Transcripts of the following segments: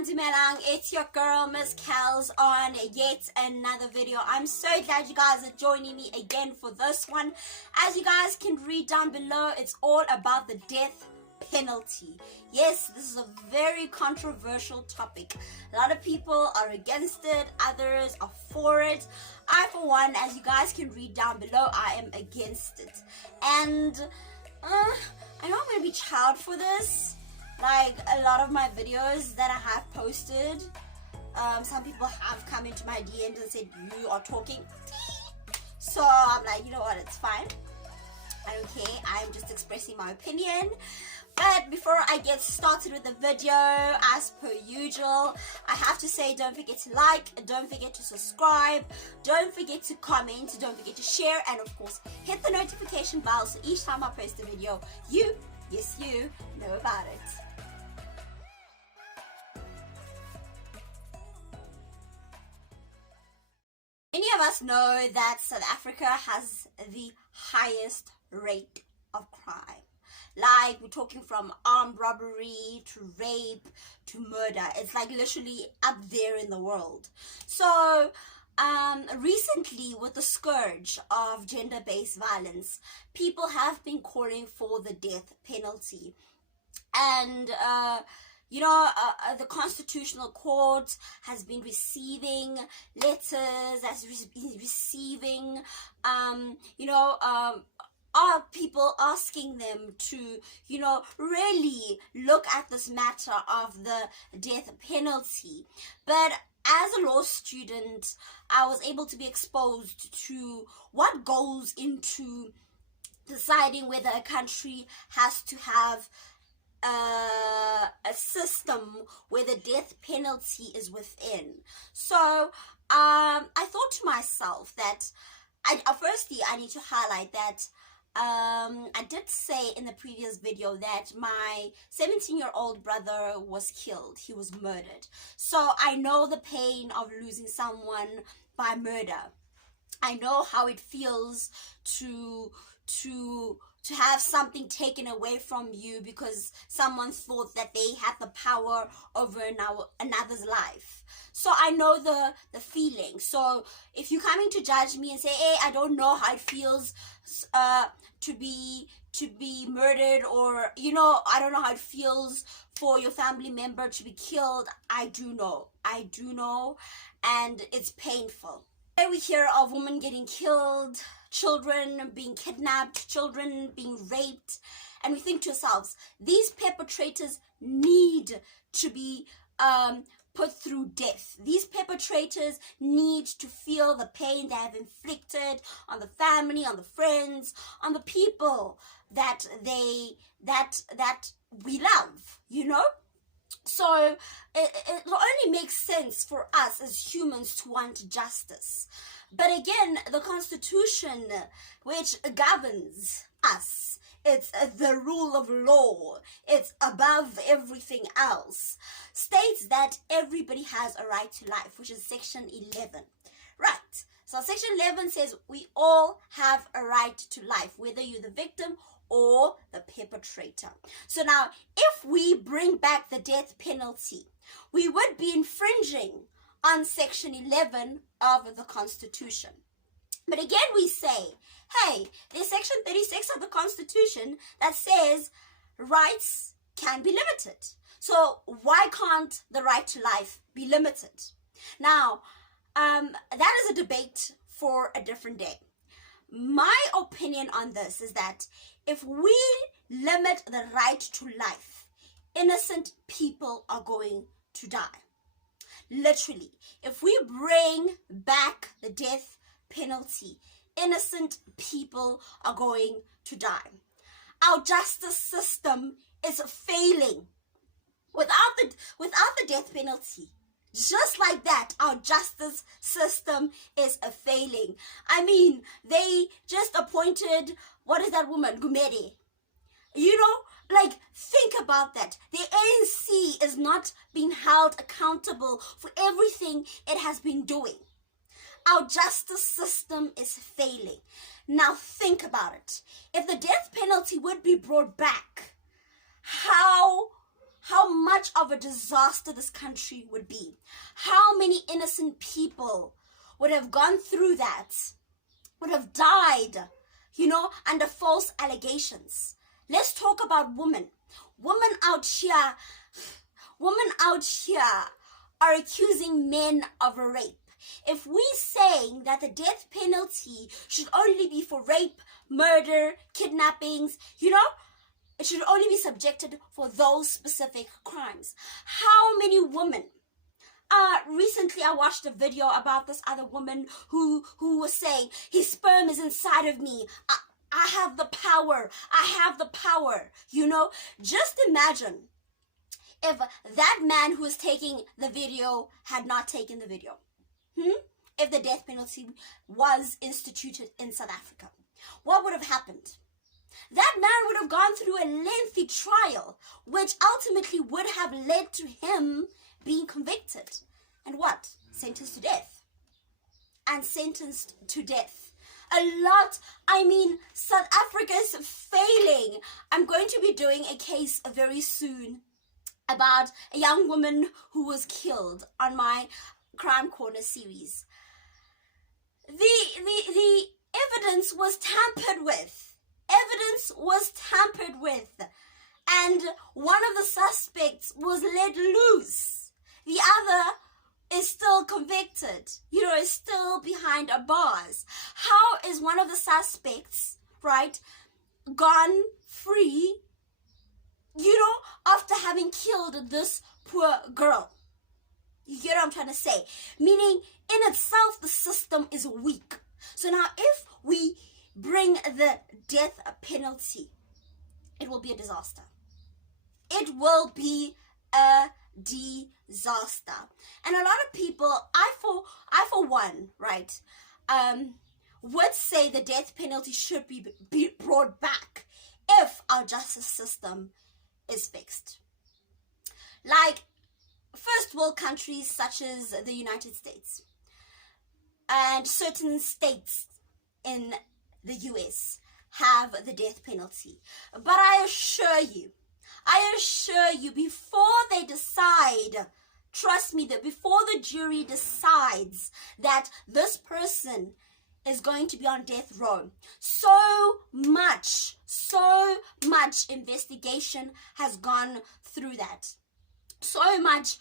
Dumelang, it's your girl Miss Kels on yet another video. I'm so glad you guys are joining me again for this one. As you guys can read down below, it's all about the death penalty. Yes, this is a very controversial topic. A lot of people are against it, others are for it. I, for one, as you guys can read down below, I am against it. And I know I'm going to be child for this. Like a lot of my videos that I have posted, some people have come into my DMs and said, you are talking. So I'm like, you know what, it's fine. I don't care. I'm just expressing my opinion. But before I get started with the video, as per usual, I have to say, don't forget to like, don't forget to subscribe, don't forget to comment, don't forget to share, and of course, hit the notification bell so each time I post a video, you, yes you, know about it. Many of us know that South Africa has the highest rate of crime. Like, we're talking from armed robbery to rape to murder. It's like literally up there in the world. So recently, with the scourge of gender-based violence, people have been calling for the death penalty. And the Constitutional Court has been receiving letters, has been receiving, are people asking them to, really look at this matter of the death penalty. But as a law student, I was able to be exposed to what goes into deciding whether a country has to have a system where the death penalty is within. So I thought to myself that firstly I need to highlight that I did say in the previous video that my 17-year-old brother was killed. He was murdered. So I know the pain of losing someone by murder. I know how it feels to have something taken away from you because someone thought that they had the power over another's life. So I know the feeling. So if you're coming to judge me and say, hey, I don't know how it feels to be murdered, or I don't know how it feels for your family member to be killed, I do know, and it's painful. Today we hear of women getting killed, children being kidnapped, children being raped, and we think to ourselves, these perpetrators need to be put through death. These perpetrators need to feel the pain they have inflicted on the family, on the friends, on the people that we love, So it only makes sense for us as humans to want justice. But again, the Constitution, which governs us, it's the rule of law, it's above everything else, states that everybody has a right to life, which is Section 11. Right. So Section 11 says we all have a right to life, whether you're the victim or the perpetrator. So now, if we bring back the death penalty, we would be infringing on Section 11 of the Constitution. But again, we say, hey, there's Section 36 of the Constitution that says rights can be limited. So why can't the right to life be limited? Now, that is a debate for a different day. My opinion on this is that if we limit the right to life, innocent people are going to die. Literally, if we bring back the death penalty, innocent people are going to die. Our justice system is failing. Without the death penalty, just like that, our justice system is failing. I mean, they just appointed, what is that woman, Gumede? Think about that. The ANC is not being held accountable for everything it has been doing. Our justice system is failing. Now think about it. If the death penalty would be brought back, how how much of a disaster this country would be. How many innocent people would have gone through that, would have died, under false allegations. Let's talk about women. Women out here are accusing men of rape. If we saying that the death penalty should only be for rape, murder, kidnappings, it should only be subjected for those specific crimes. How many women? Recently I watched a video about this other woman who was saying, his sperm is inside of me. I have the power. I have the power. Just imagine if that man who was taking the video had not taken the video. If the death penalty was instituted in South Africa, what would have happened? That man would have gone through a lengthy trial, which ultimately would have led to him being convicted. And what? Sentenced to death. And sentenced to death. South Africa is failing. I'm going to be doing a case very soon about a young woman who was killed on my Crime Corner series. The evidence was tampered with. And one of the suspects was let loose. The other is still convicted, is still behind a bars. How is one of the suspects, gone free, after having killed this poor girl? You get what I'm trying to say? Meaning, in itself, the system is weak. So now, if we bring the death penalty, it will be a disaster. It will be a disaster. And a lot of people, I for one, would say the death penalty should be brought back if our justice system is fixed. Like first world countries such as the United States and certain states in the US have the death penalty. But I assure you, before they decide, trust me, that before the jury decides that this person is going to be on death row, so much investigation has gone through that. So much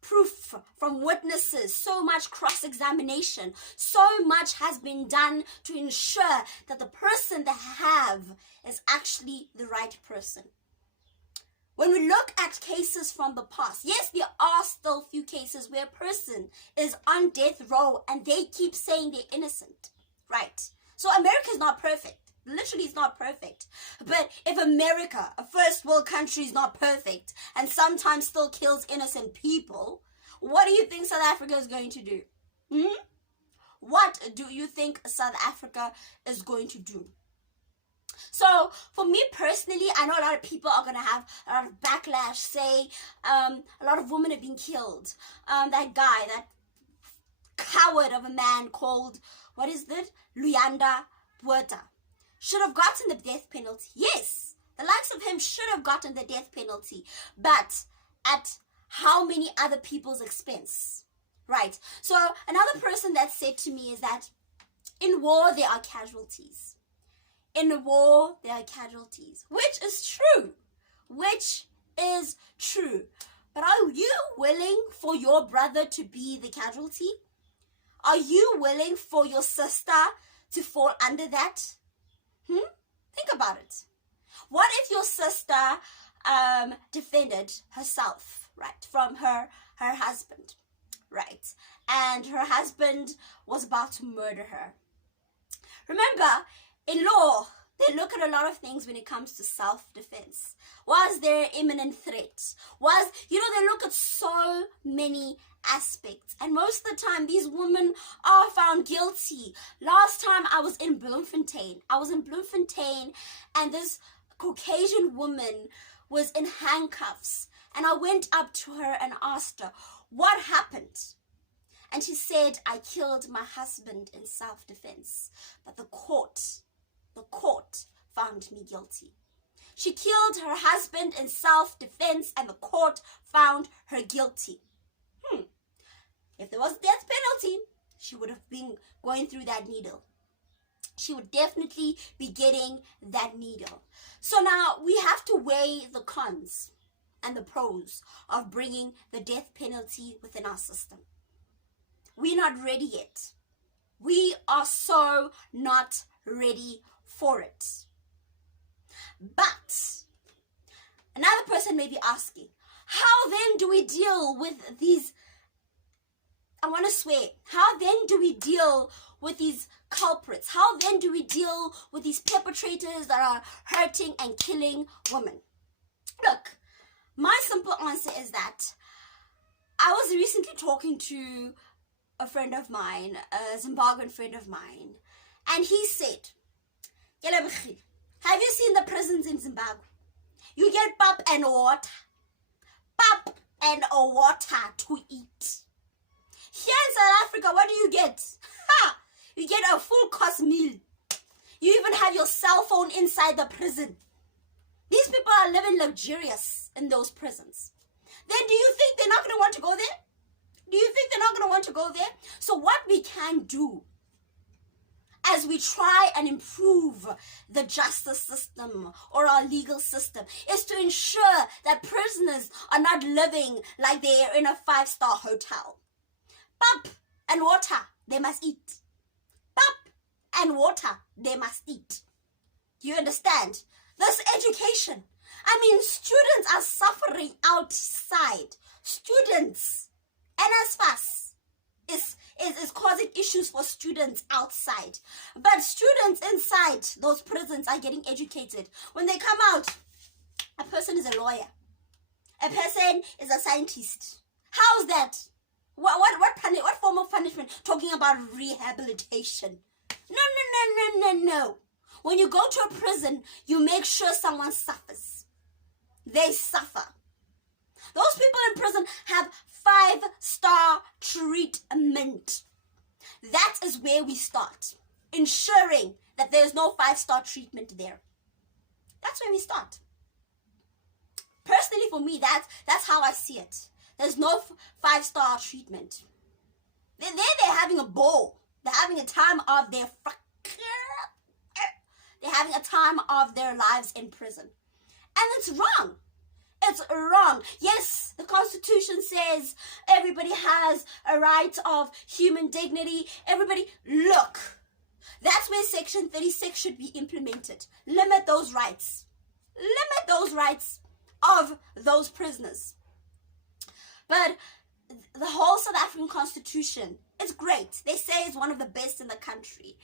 proof from witnesses, so much cross-examination, so much has been done to ensure that the person they have is actually the right person. When we look at cases from the past, yes, there are still few cases where a person is on death row and they keep saying they're innocent, right? So America is not perfect. Literally, it's not perfect. But if America, a first world country, is not perfect and sometimes still kills innocent people, what do you think South Africa is going to do? What do you think South Africa is going to do? So, for me personally, I know a lot of people are going to have a lot of backlash, say a lot of women have been killed. That guy, that coward of a man called, what is that? Luyanda Botha, should have gotten the death penalty. Yes, the likes of him should have gotten the death penalty. But at how many other people's expense? Right. So, another person that said to me is that in war, there are casualties. In a war, there are casualties, which is true. But are you willing for your brother to be the casualty? Are you willing for your sister to fall under that? Think about it. What if your sister defended herself, right, from her husband, right, and her husband was about to murder her? Remember, in law, they look at a lot of things when it comes to self-defense. Was there imminent threat? They look at so many aspects. And most of the time, these women are found guilty. Last time I was in Bloemfontein, and this Caucasian woman was in handcuffs. And I went up to her and asked her, what happened? And she said, I killed my husband in self-defense. But the court found me guilty. She killed her husband in self-defense and the court found her guilty. If there was a death penalty, she would have been going through that needle. She would definitely be getting that needle. So now we have to weigh the cons and the pros of bringing the death penalty within our system. We're not ready yet. We are so not ready for it. But another person may be asking, how then do we deal with these, I want to swear, how then do we deal with these culprits? How then do we deal with these perpetrators that are hurting and killing women? Look, my simple answer is that I was recently talking to a friend of mine, a Zimbabwean friend of mine, and he said, have you seen the prisons in Zimbabwe? You get pap and water. Pap and water to eat. Here in South Africa, what do you get? You get a full course meal. You even have your cell phone inside the prison. These people are living luxurious in those prisons. Then do you think they're not going to want to go there? Do you think they're not going to want to go there? So what we can do as we try and improve the justice system or our legal system is to ensure that prisoners are not living like they're in a 5-star hotel. Pap and water, they must eat. Pap and water, they must eat. You understand? This education. I mean, students are suffering outside. Students. NSFAS is causing issues for students outside. But students inside those prisons are getting educated. When they come out, a person is a lawyer. A person is a scientist. How's that? What form of punishment? Talking about rehabilitation. No. When you go to a prison, you make sure someone suffers. They suffer. Those people in prison have 5-star treatment. That is where we start. Ensuring that there's no 5-star treatment there. That's where we start. Personally, for me, that's how I see it. There's no 5-star treatment. They're having a ball. They're having a time of their lives in prison. And it's wrong. It's wrong. Yes, the Constitution says everybody has a right of human dignity. Everybody, look. That's where Section 36 should be implemented. Limit those rights. Limit those rights of those prisoners. But the whole South African Constitution, it's great. They say it's one of the best in the country,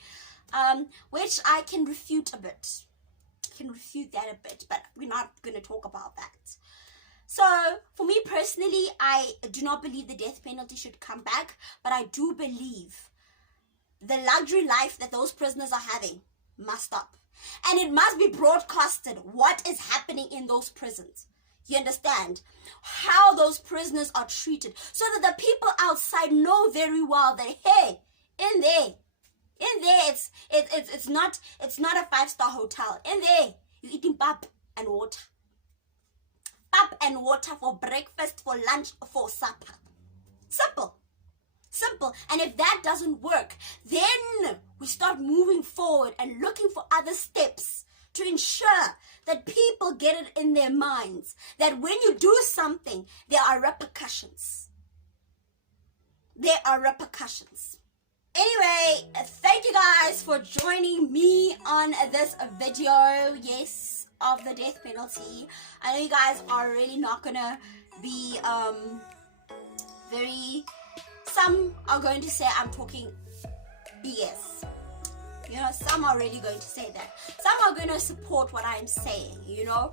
which I can refute a bit. But we're not going to talk about that. So, for me personally, I do not believe the death penalty should come back, but I do believe the luxury life that those prisoners are having must stop. And it must be broadcasted what is happening in those prisons. You understand? How those prisoners are treated. So that the people outside know very well that, hey, in there, it's not a 5-star hotel. In there, you're eating pap and water. Pap and water for breakfast, for lunch, for supper. Simple. And if that doesn't work, then we start moving forward and looking for other steps to ensure that people get it in their minds that when you do something, there are repercussions. Anyway, thank you guys for joining me on this video, yes, of the death penalty. I know you guys are really not gonna be some are going to say I'm talking BS. You know, some are really going to say that. Some are going to support what I'm saying, you know.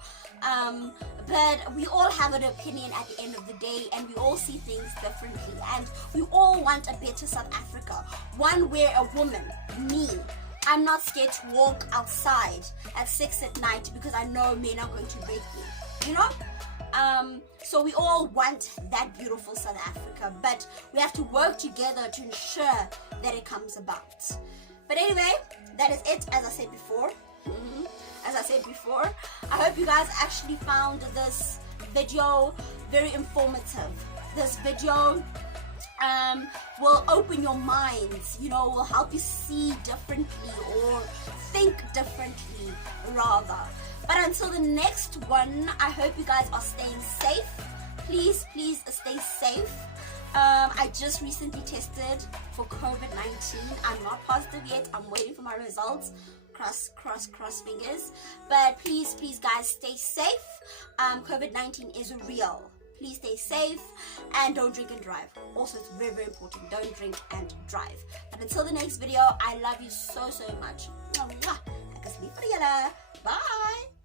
But we all have an opinion at the end of the day, and we all see things differently. And we all want a better South Africa. One where a woman, me, I'm not scared to walk outside at 6 at night because I know men are going to rape me, you know. So we all want that beautiful South Africa, but we have to work together to ensure that it comes about. But anyway, that is it, as I said before. as I said before. I hope you guys actually found this video very informative. This video will open your minds, you know, will help you see differently or think differently rather. But until the next one, I hope you guys are staying safe. Please stay safe. I just recently tested for COVID-19. I'm not positive yet. I'm waiting for my results. Cross fingers. But please guys, stay safe. COVID-19 is real. Please stay safe and don't drink and drive. Also, it's very important. Don't drink and drive. But until the next video, I love you so much. Bye.